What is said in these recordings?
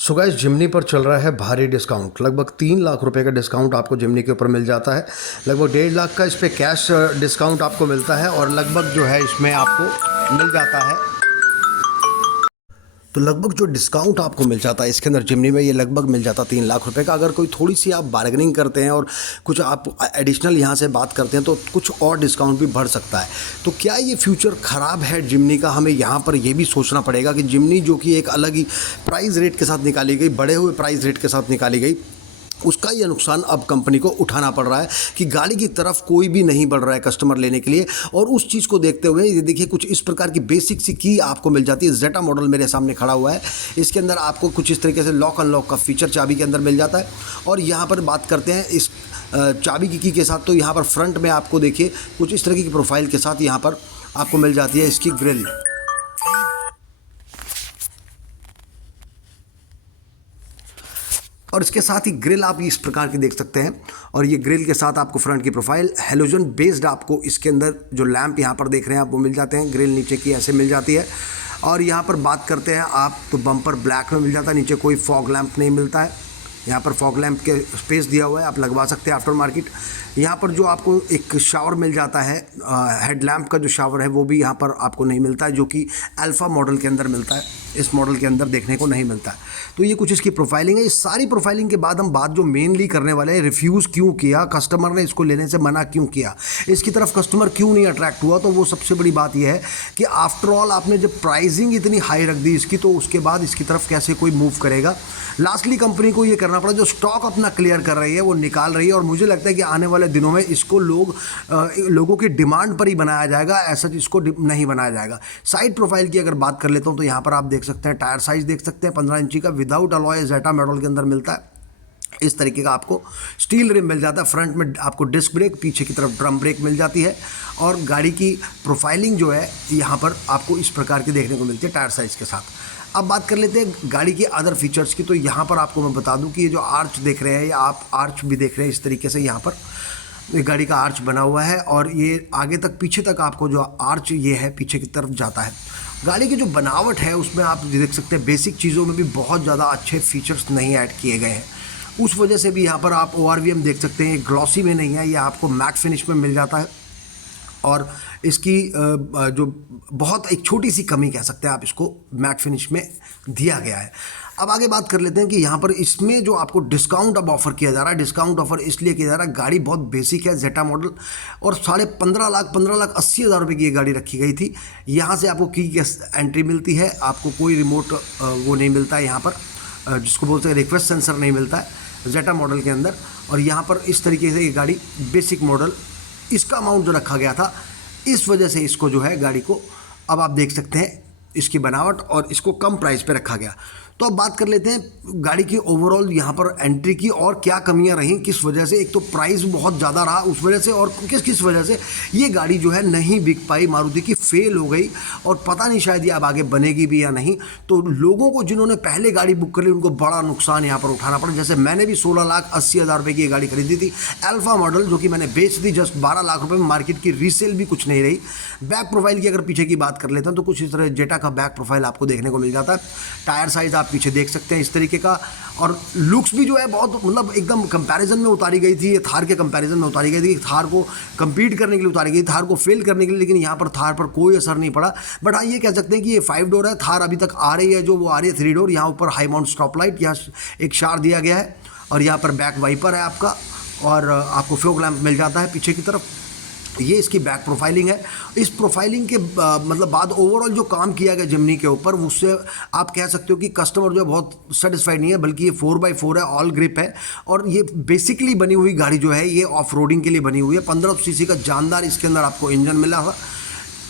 So guys जिमनी पर चल रहा है भारी डिस्काउंट। लगभग 3 लाख रुपए का डिस्काउंट आपको जिमनी के ऊपर मिल जाता है। लगभग 1.5 लाख का इस पर कैश डिस्काउंट आपको मिलता है और लगभग जो है इसमें आपको मिल जाता है। तो लगभग जो डिस्काउंट आपको मिल जाता है इसके अंदर जिमनी में, ये लगभग मिल जाता है 3 लाख रुपए का। अगर कोई थोड़ी सी आप बार्गेनिंग करते हैं और कुछ आप एडिशनल यहाँ से बात करते हैं तो कुछ और डिस्काउंट भी बढ़ सकता है। तो क्या ये फ्यूचर ख़राब है जिमनी का? हमें यहाँ पर ये भी सोचना पड़ेगा कि जिमनी जो कि एक अलग ही प्राइस रेट के साथ निकाली गई, बढ़े हुए प्राइस रेट के साथ निकाली गई, उसका ये नुकसान अब कंपनी को उठाना पड़ रहा है कि गाड़ी की तरफ कोई भी नहीं बढ़ रहा है कस्टमर लेने के लिए। और उस चीज़ को देखते हुए ये देखिए कुछ इस प्रकार की बेसिक सी की आपको मिल जाती है। जेटा मॉडल मेरे सामने खड़ा हुआ है, इसके अंदर आपको कुछ इस तरीके से लॉक अनलॉक का फीचर चाबी के अंदर मिल जाता है। और यहाँ पर बात करते हैं इस चाबी की के साथ, तो यहाँ पर फ्रंट में आपको देखिए कुछ इस तरीके की प्रोफाइल के साथ यहाँ पर आपको मिल जाती है इसकी ग्रिल। और इसके साथ ही ग्रिल आप इस प्रकार की देख सकते हैं। और ये ग्रिल के साथ आपको फ्रंट की प्रोफाइल हेलोजन बेस्ड आपको इसके अंदर जो लैंप यहाँ पर देख रहे हैं आप वो मिल जाते हैं। ग्रिल नीचे की ऐसे मिल जाती है। और यहाँ पर बात करते हैं आप तो बम्पर ब्लैक में मिल जाता है, नीचे कोई फॉग लैंप नहीं मिलता है। यहाँ पर फॉग लैंप के स्पेस दिया हुआ है, आप लगवा सकते हैं आफ्टर मार्केट। यहाँ पर जो आपको एक शावर मिल जाता है, हेड लैंप का जो शावर है वो भी यहाँ पर आपको नहीं मिलता है, जो कि अल्फ़ा मॉडल के अंदर मिलता है, इस मॉडल के अंदर देखने को नहीं मिलता है। तो ये कुछ इसकी प्रोफाइलिंग है। इस सारी प्रोफाइलिंग के बाद हम बात जो मेनली करने वाले हैं, रिफ्यूज़ क्यों किया, कस्टमर ने इसको लेने से मना क्यों किया, इसकी तरफ कस्टमर क्यों नहीं अट्रैक्ट हुआ। तो वो सबसे बड़ी बात यह है कि आफ्टर ऑल आपने जब प्राइसिंग इतनी हाई रख दी इसकी, तो उसके बाद इसकी तरफ कैसे कोई मूव करेगा। लास्टली कंपनी को ये करना पड़ा, जो स्टॉक अपना क्लियर कर रही है वो निकाल रही है। और मुझे लगता है कि आने वाले दिनों में इसको लोगों की डिमांड पर ही बनाया जाएगा, ऐसा इसको नहीं बनाया जाएगा। साइड प्रोफाइल की अगर बात कर लेता हूँ तो यहाँ पर आप देख सकते हैं टायर साइज देख सकते हैं 15 इंची का विदाउट अलॉय जेटा मॉडल के अंदर मिलता है। इस तरीके का आपको स्टील रिम मिल जाता है। फ्रंट में आपको डिस्क ब्रेक, पीछे की तरफ ड्रम ब्रेक मिल जाती है। और गाड़ी की प्रोफाइलिंग जो है यहाँ पर आपको इस प्रकार की देखने को मिलती है टायर साइज के साथ। अब बात कर लेते हैं गाड़ी की अदर फीचर्स की। तो यहाँ पर आपको मैं बता दूँ कि ये जो आर्च देख रहे हैं, या आप आर्च भी देख रहे हैं, इस तरीके से यहाँ पर गाड़ी का आर्च बना हुआ है। और ये आगे तक पीछे तक आपको जो आर्च ये है पीछे की तरफ जाता है। गाड़ी की जो बनावट है उसमें आप देख सकते हैं बेसिक चीज़ों में भी बहुत ज़्यादा अच्छे फीचर्स नहीं ऐड किए गए हैं। उस वजह से भी यहाँ पर आप ORVM देख सकते हैं, ग्लॉसी में नहीं है, ये आपको मैट फिनिश में मिल जाता है। और इसकी जो बहुत एक छोटी सी कमी कह सकते हैं आप इसको, मैट फिनिश में दिया गया है। अब आगे बात कर लेते हैं कि यहाँ पर इसमें जो आपको डिस्काउंट अब ऑफर किया जा रहा है, डिस्काउंट ऑफर इसलिए किया जा रहा है, गाड़ी बहुत बेसिक है, जेटा मॉडल, और 15,80,000 रुपये की ये गाड़ी रखी गई थी। यहाँ से आपको की एंट्री मिलती है, आपको कोई रिमोट वो नहीं मिलता है यहाँ पर, जिसको बोलते हैं रिक्वेस्ट सेंसर नहीं मिलता है जेटा मॉडल के अंदर। और यहाँ पर इस तरीके से ये गाड़ी बेसिक मॉडल, इसका अमाउंट जो रखा गया था, इस वजह से इसको जो है गाड़ी को अब आप देख सकते हैं इसकी बनावट, और इसको कम प्राइस पे रखा गया। तो अब बात कर लेते हैं गाड़ी की ओवरऑल यहाँ पर एंट्री की और क्या कमियां रहीं, किस वजह से। एक तो प्राइस बहुत ज़्यादा रहा उस वजह से, और किस वजह से ये गाड़ी जो है नहीं बिक पाई, मारुति की फेल हो गई। और पता नहीं शायद ये अब आगे बनेगी भी या नहीं। तो लोगों को जिन्होंने पहले गाड़ी बुक कर ली उनको बड़ा नुकसान यहाँ पर उठाना पड़ा। जैसे मैंने भी 16,80,000 रुपये की ये गाड़ी खरीदी थी, अल्फा मॉडल, जो कि मैंने बेच दी जस्ट 12 लाख रुपये में। मार्केट की रीसेल भी कुछ नहीं रही। बैक प्रोफाइल की अगर पीछे की बात कर लेते हैं तो कुछ इस तरह जेटा का बैक प्रोफाइल आपको देखने को मिल जाता है। टायर साइज आप पीछे देख सकते हैं इस तरीके का। और लुक्स भी जो है बहुत मतलब एकदम कंपैरिजन में उतारी गई थी, ये थार के कंपैरिजन में उतारी गई थी। थार को compete करने के लिए उतारी गई, थार को फेल करने के लिए, लेकिन यहाँ पर थार पर कोई असर नहीं पड़ा। बट हाँ, ये कह सकते हैं कि ये 5 डोर है। थार अभी तक आ रही है जो वो आ रही है 3 डोर। यहाँ ऊपर हाई माउंट स्टॉप लाइट, यहाँ एक शार दिया गया है, और यहाँ पर बैक वाइपर है आपका, और आपको फ्योग लैंप मिल जाता है पीछे की तरफ। ये इसकी बैक प्रोफाइलिंग है। इस प्रोफाइलिंग के मतलब बाद ओवरऑल जो काम किया गया जिमनी के ऊपर, उससे आप कह सकते हो कि कस्टमर जो है बहुत सेटिस्फाइड नहीं है। बल्कि ये 4x4 है, ऑल ग्रिप है, और ये बेसिकली बनी हुई गाड़ी जो है ये ऑफ रोडिंग के लिए बनी हुई है। 1500 सीसी का जानदार इसके अंदर आपको इंजन मिला है।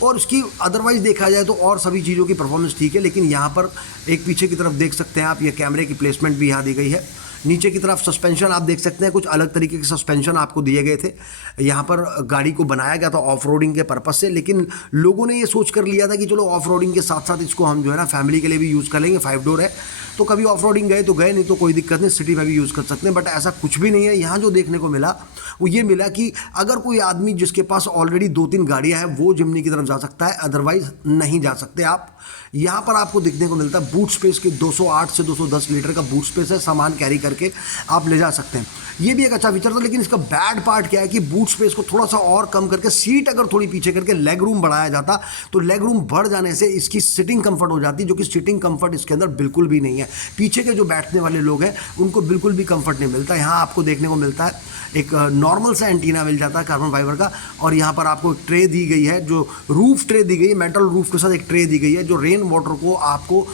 और उसकी अदरवाइज़ देखा जाए तो और सभी चीज़ों की परफॉर्मेंस ठीक है। लेकिन यहाँ पर एक पीछे की तरफ देख सकते हैं आप, ये कैमरे की प्लेसमेंट भी यहाँ दी गई है। नीचे की तरफ सस्पेंशन आप देख सकते हैं, कुछ अलग तरीके के सस्पेंशन आपको दिए गए थे। यहाँ पर गाड़ी को बनाया गया था ऑफ रोडिंग के पर्पज़ से, लेकिन लोगों ने ये सोच कर लिया था कि चलो ऑफ रोडिंग के साथ साथ इसको हम जो है ना फैमिली के लिए भी यूज़ कर लेंगे। 5 डोर है तो कभी ऑफ रोडिंग गए तो गए, नहीं तो कोई दिक्कत नहीं, सिटी में भी यूज़ कर सकते हैं। बट ऐसा कुछ भी नहीं है। यहाँ जो देखने को मिला वो ये मिला कि अगर कोई आदमी जिसके पास ऑलरेडी 2-3 गाड़ियाँ हैं वो जिमनी की तरफ जा सकता है, अदरवाइज नहीं जा सकते आप। यहाँ पर आपको देखने को मिलता है बूट स्पेस की 208 से 210 लीटर का बूट स्पेस है, सामान कैरी करके आप ले जा सकते हैं। ये भी एक अच्छा फीचर था, लेकिन इसका बैड पार्ट क्या है कि बूट स्पेस को थोड़ा सा और कम करके सीट अगर थोड़ी पीछे करके लेग रूम बढ़ाया जाता तो लेग रूम बढ़ जाने से इसकी सिटिंग कंफर्ट हो जाती, जो कि सिटिंग कंफर्ट इसके अंदर बिल्कुल भी नहीं है। पीछे के जो बैठने वाले लोग हैं उनको बिल्कुल भी कंफर्ट नहीं मिलता। यहाँ आपको देखने को मिलता है एक नॉर्मल सा एंटीना मिल जाता है कार्बन फाइबर का, और यहाँ पर आपको एक ट्रे दी गई है, जो रूफ ट्रे दी गई है, मेटल रूफ के साथ एक ट्रे दी गई है, जो रेन वाटर को आपको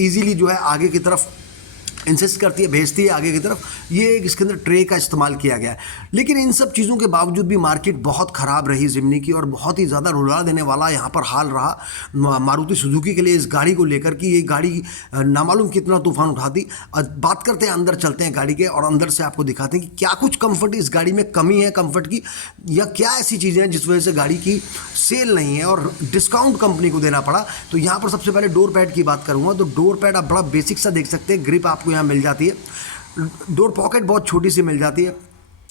ईजिली जो है आगे की तरफ इंसिस्ट करती है, भेजती है आगे की तरफ। ये एक इसके अंदर ट्रे का इस्तेमाल किया गया है। लेकिन इन सब चीज़ों के बावजूद भी मार्केट बहुत ख़राब रही जिम्नी की, और बहुत ही ज़्यादा रुला देने वाला यहाँ पर हाल रहा मारुति सुजुकी के लिए इस गाड़ी को लेकर कि ये गाड़ी नामालूम कितना तूफान उठाती। बात करते हैं, अंदर चलते हैं गाड़ी के, और अंदर से आपको दिखाते हैं कि क्या कुछ कंफर्ट इस गाड़ी में कमी है कंफर्ट की, या क्या ऐसी चीज़ें हैं जिस वजह से गाड़ी की सेल नहीं है और डिस्काउंट कंपनी को देना पड़ा। तो यहाँ पर सबसे पहले डोर पैड की बात करूँगा तो डोर पैड आप बड़ा बेसिक सा देख सकते हैं, ग्रिप आपको यहाँ मिल जाती है, डोर पॉकेट बहुत छोटी सी मिल जाती है।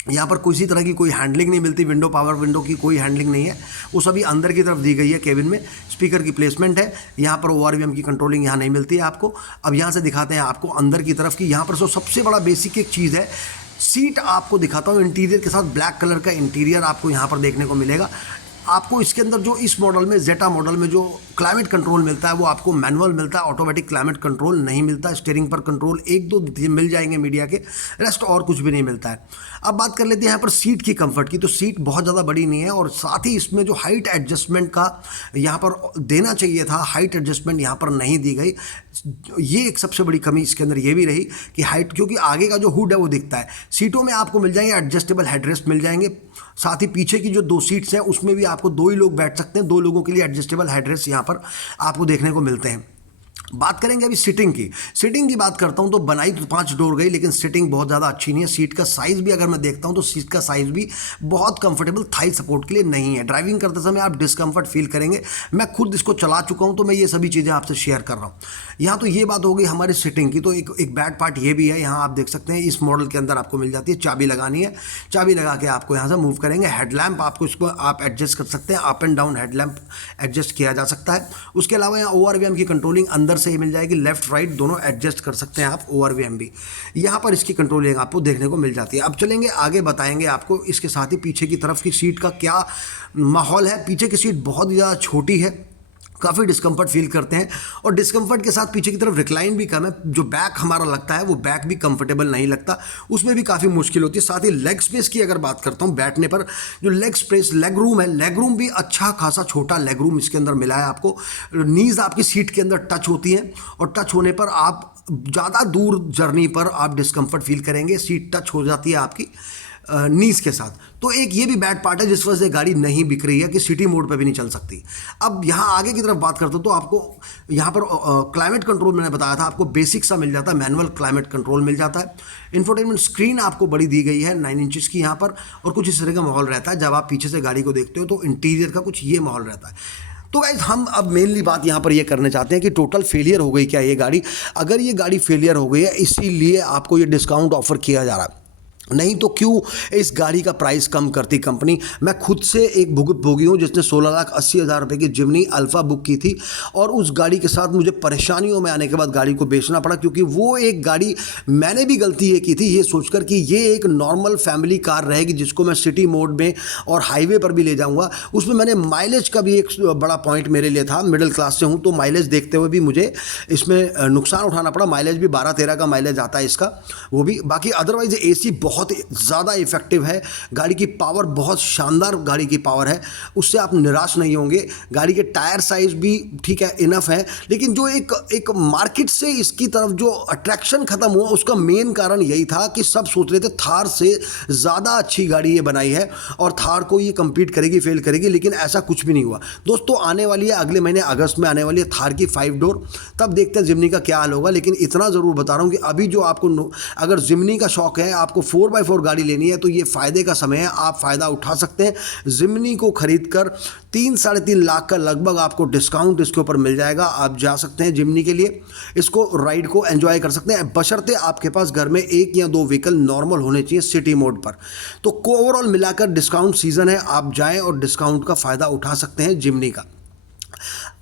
यहाँ पर किसी तरह की कोई हैंडलिंग नहीं मिलती, विंडो पावर विंडो की कोई हैंडलिंग नहीं है, वो सभी अंदर की तरफ दी गई है। केबिन में स्पीकर की प्लेसमेंट है, यहाँ पर ORVM की कंट्रोलिंग यहाँ नहीं मिलती है आपको। अब यहाँ से दिखाते हैं आपको अंदर की तरफ की। यहाँ पर सबसे बड़ा बेसिक एक चीज़ है, सीट आपको दिखाता हूँ। इंटीरियर के साथ ब्लैक कलर का इंटीरियर आपको यहाँ पर देखने को मिलेगा। आपको इसके अंदर जो इस मॉडल में जेटा मॉडल में जो क्लाइमेट कंट्रोल मिलता है वो आपको मैनुअल मिलता है, ऑटोमेटिक क्लाइमेट कंट्रोल नहीं मिलता है। स्टीयरिंग पर कंट्रोल एक दो मिल जाएंगे मीडिया के, रेस्ट और कुछ भी नहीं मिलता है। अब बात कर लेते हैं यहाँ पर सीट की कंफर्ट की। तो सीट बहुत ज़्यादा बड़ी नहीं है, और साथ ही इसमें जो हाइट एडजस्टमेंट का यहाँ पर देना चाहिए था, हाइट एडजस्टमेंट यहाँ पर नहीं दी गई। ये एक सबसे बड़ी कमी इसके अंदर ये भी रही कि हाइट, क्योंकि आगे का जो हुड है वो दिखता है। सीटों में आपको मिल जाएंगे एडजस्टेबल हेडरेस्ट मिल जाएंगे, साथ ही पीछे की जो 2 सीट्स हैं उसमें भी आपको 2 ही लोग बैठ सकते हैं। 2 लोगों के लिए एडजस्टेबल हेडरेस्ट यहाँ पर आपको देखने को मिलते हैं। बात करेंगे अभी सीटिंग की बात करता हूं तो बनाई तो 5 डोर गई, लेकिन सीटिंग बहुत ज़्यादा अच्छी नहीं है। सीट का साइज़ भी अगर मैं देखता हूं तो सीट का साइज़ भी बहुत कंफर्टेबल थाई सपोर्ट के लिए नहीं है। ड्राइविंग करते समय आप डिस्कम्फर्ट फील करेंगे। मैं खुद इसको चला चुका हूं तो मैं ये सभी चीज़ें आपसे शेयर कर रहा हूँ। यहाँ तो ये बात हो गई हमारी सीटिंग की। तो एक बैड पार्ट ये भी है, यहाँ आप देख सकते हैं इस मॉडल के अंदर आपको मिल जाती है, चाबी लगानी है, चाबी लगा के आपको यहाँ से मूव करेंगे। हेडलैम्प आपको इसको आप एडजस्ट कर सकते हैं, up and down headlamp adjust किया जा सकता है। उसके अलावा यहाँ ORVM की कंट्रोलिंग अंदर से ही मिल जाएगी, लेफ्ट राइट दोनों एडजस्ट कर सकते हैं आप। ORVM भी यहाँ पर इसकी कंट्रोलिंग आपको देखने को मिल जाती है। अब चलेंगे आगे, बताएंगे आपको इसके साथ ही पीछे की तरफ की सीट का क्या माहौल है। पीछे की सीट बहुत ज़्यादा छोटी है, काफ़ी डिस्कम्फर्ट फील करते हैं, और डिस्कम्फर्ट के साथ पीछे की तरफ रिक्लाइन भी कम है। जो बैक हमारा लगता है वो बैक भी कंफर्टेबल नहीं लगता, उसमें भी काफ़ी मुश्किल होती है। साथ ही लेग स्पेस की अगर बात करता हूँ, बैठने पर जो लेग स्पेस लेग रूम है, लेग रूम भी अच्छा खासा छोटा लेग रूम इसके अंदर मिला है आपको। नीज़ आपकी सीट के अंदर टच होती हैं, और टच होने पर आप ज़्यादा दूर जर्नी पर आप डिस्कम्फर्ट फील करेंगे। सीट टच हो जाती है आपकी नीज के साथ। तो एक ये भी बैड पार्ट है जिस वजह से गाड़ी नहीं बिक रही है कि सिटी मोड पे भी नहीं चल सकती। अब यहाँ आगे की तरफ बात करते हो तो आपको यहाँ पर क्लाइमेट कंट्रोल मैंने बताया था, आपको बेसिक सा मिल जाता है, मैनुअल क्लाइमेट कंट्रोल मिल जाता है। इंफोटेनमेंट स्क्रीन आपको बड़ी दी गई है 9 इंचेस की यहाँ पर, और कुछ इस तरह का माहौल रहता है। जब आप पीछे से गाड़ी को देखते हो तो इंटीरियर का कुछ ये माहौल रहता है। तो गाइस हम अब मेनली बात यहाँ पर ये करने चाहते हैं कि टोटल फेलियर हो गई क्या ये गाड़ी। अगर ये गाड़ी फेलियर हो गई है इसीलिए आपको ये डिस्काउंट ऑफर किया जा रहा है, नहीं तो क्यों इस गाड़ी का प्राइस कम करती कंपनी। मैं खुद से एक भुगत भोगी हूँ जिसने 16,80,000 रुपये की जिमनी अल्फा बुक की थी, और उस गाड़ी के साथ मुझे परेशानियों में आने के बाद गाड़ी को बेचना पड़ा, क्योंकि वो एक गाड़ी मैंने भी गलती ये की थी ये सोचकर कि ये एक नॉर्मल फैमिली कार रहेगी जिसको मैं सिटी मोड में और हाईवे पर भी ले जाऊँगा। उसमें मैंने माइलेज का भी एक बड़ा पॉइंट मेरे लिए था, मिडिल क्लास से हूँ तो माइलेज देखते हुए भी मुझे इसमें नुकसान उठाना पड़ा। माइलेज भी 12-13 का माइलेज आता है इसका, वो भी। बाकी अदरवाइज AC बहुत ज़्यादा इफेक्टिव है, गाड़ी की पावर बहुत शानदार गाड़ी की पावर है, उससे आप निराश नहीं होंगे। गाड़ी के टायर साइज भी ठीक है, इनफ है, लेकिन जो एक मार्केट से इसकी तरफ जो अट्रैक्शन खत्म हुआ उसका मेन कारण यही था कि सब सोच रहे थे थार से ज़्यादा अच्छी गाड़ी ये बनाई है और थार को ये कम्पीट करेगी, फेल करेगी, लेकिन ऐसा कुछ भी नहीं हुआ। दोस्तों आने वाली है अगले महीने अगस्त में आने वाली है थार की 5 डोर, तब देखते हैं जिमनी का क्या हाल होगा। लेकिन इतना ज़रूर बता रहा हूँ कि अभी जो आपको अगर जिमनी का शौक है, आपको 4 4x4 गाड़ी लेनी है तो ये फ़ायदे का समय है, आप फ़ायदा उठा सकते हैं। जिमनी को खरीद कर 3-3.5 लाख का लगभग आपको डिस्काउंट इसके ऊपर मिल जाएगा। आप जा सकते हैं जिमनी के लिए, इसको राइड को एंजॉय कर सकते हैं, बशर्ते आपके पास घर में 1 या 2 व्हीकल नॉर्मल होने चाहिए सिटी मोड पर। तो ओवरऑल मिलाकर डिस्काउंट सीजन है, आप जाएं और डिस्काउंट का फ़ायदा उठा सकते हैं जिमनी का।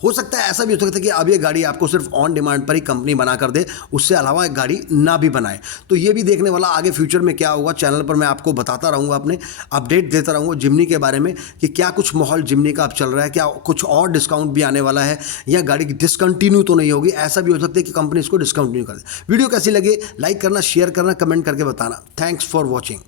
हो सकता है, ऐसा भी हो सकता है कि अब ये गाड़ी आपको सिर्फ ऑन डिमांड पर ही कंपनी बना कर दे, उससे अलावा एक गाड़ी ना भी बनाए। तो ये भी देखने वाला आगे फ्यूचर में क्या होगा। चैनल पर मैं आपको बताता रहूँगा, अपने अपडेट देता रहूँगा जिमनी के बारे में कि क्या कुछ माहौल जिमनी का अब चल रहा है, क्या कुछ और डिस्काउंट भी आने वाला है या गाड़ी डिसकंटिन्यू तो नहीं होगी। ऐसा भी हो सकता है कि कंपनी इसको डिसकंटिन्यू कर दे। वीडियो कैसी लगे, लाइक करना, शेयर करना, कमेंट करके बताना। Thanks for watching.